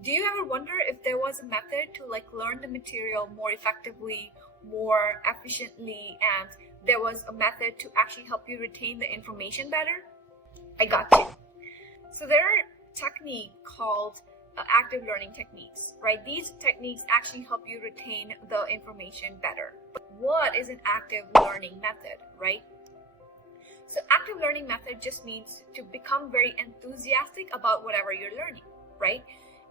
Do you ever wonder if there was a method to learn the material more effectively, more efficiently, and there was a method to actually help you retain the information better? I got you. So there are techniques called active learning techniques, right? These techniques actually help you retain the information better. But what is an active learning method, right? So active learning method just means to become very enthusiastic about whatever you're learning, right?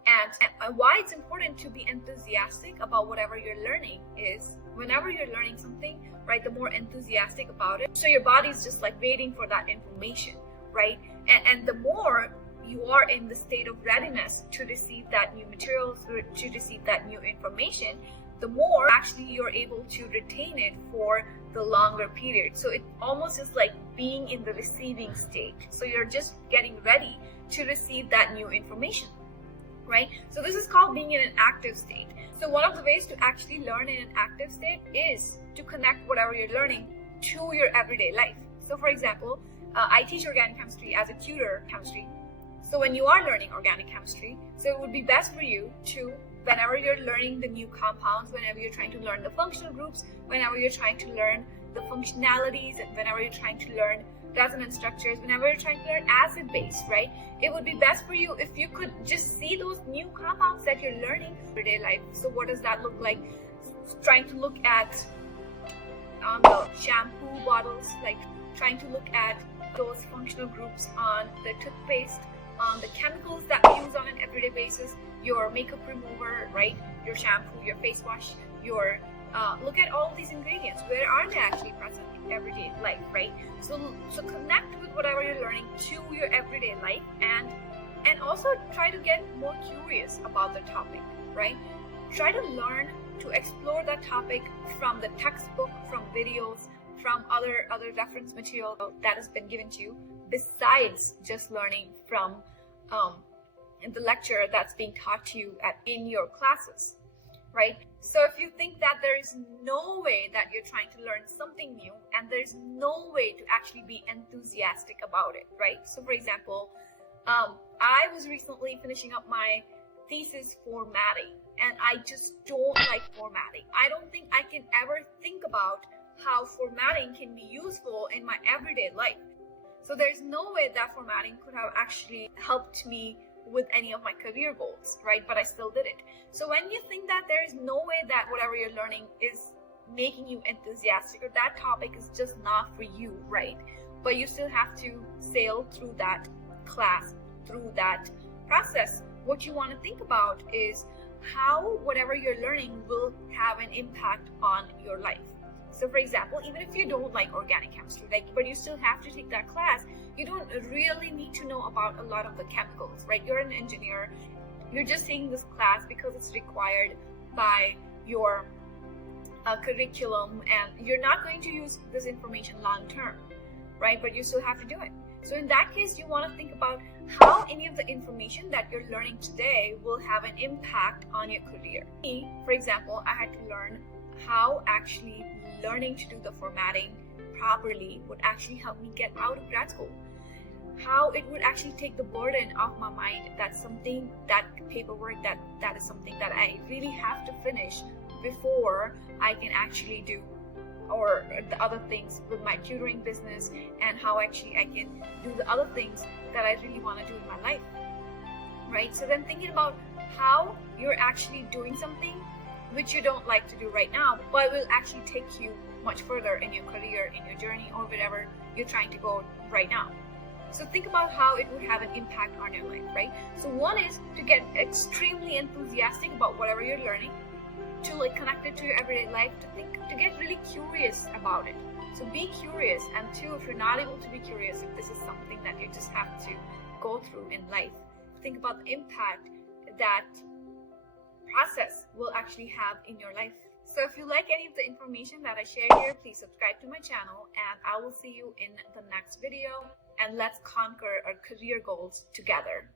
And why it's important to be enthusiastic about whatever you're learning is whenever you're learning something, right, the more enthusiastic about it. So your body's just waiting for that information, right? And the more you are in the state of readiness to receive that new material, to receive that new information, the more actually you're able to retain it for the longer period. So it almost is like being in the receiving state. So you're just getting ready to receive that new information, right? So this is called being in an active state. So one of the ways to actually learn in an active state is to connect whatever you're learning to your everyday life. So for example, I teach organic chemistry as a tutor chemistry. So when you are learning organic chemistry, so it would be best for you to, whenever you're learning the new compounds, whenever you're trying to learn the functional groups, whenever you're trying to learn the functionalities, and whenever you're trying to learn resonance structures, whenever you're trying to learn acid base, right? It would be best for you if you could just see those new compounds that you're learning in everyday life. So what does that look like? Trying to look at the shampoo bottles, trying to look at those functional groups on the toothpaste, on the chemicals that we use on an everyday basis, your makeup remover, right? Your shampoo, your face wash, your look at all of these ingredients. Where are they actually present in everyday life, right? So connect with whatever you're learning to your everyday life, and also try to get more curious about the topic, right? Try to learn to explore that topic from the textbook, from videos, from other reference material that has been given to you, besides just learning from the lecture that's being taught to you in your classes, right? So if you think that there is no way that you're trying to learn something new and there's no way to actually be enthusiastic about it, right? So for example, I was recently finishing up my thesis formatting, and I just don't like formatting. I don't think I can ever think about how formatting can be useful in my everyday life. So there's no way that formatting could have actually helped me with any of my career goals, right? But I still did it. So when you think that there is no way that whatever you're learning is making you enthusiastic, or that topic is just not for you, right? But you still have to sail through that class, through that process. What you want to think about is how whatever you're learning will have an impact on your life. So for example, even if you don't like organic chemistry, but you still have to take that class, you don't really need to know about a lot of the chemicals, right? You're an engineer, you're just taking this class because it's required by your curriculum, and you're not going to use this information long term, right? But you still have to do it. So in that case, you want to think about how any of the information that you're learning today will have an impact on your career. Me, for example, I had to learn how actually learning to do the formatting properly would actually help me get out of grad school. How it would actually take the burden off my mind. That's something, that paperwork, that is something that I really have to finish before I can actually do or the other things with my tutoring business, and how actually I can do the other things that I really want to do in my life, right? So then thinking about how you're actually doing something which you don't like to do right now, but will actually take you much further in your career, in your journey, or whatever you're trying to go right now. So think about how it would have an impact on your life, right? So one is to get extremely enthusiastic about whatever you're learning, to connect it to your everyday life, to get really curious about it. So be curious, and two, if you're not able to be curious, if this is something that you just have to go through in life, think about the impact that process will actually have in your life. So if you like any of the information that I share here, please subscribe to my channel, and I will see you in the next video, and let's conquer our career goals together.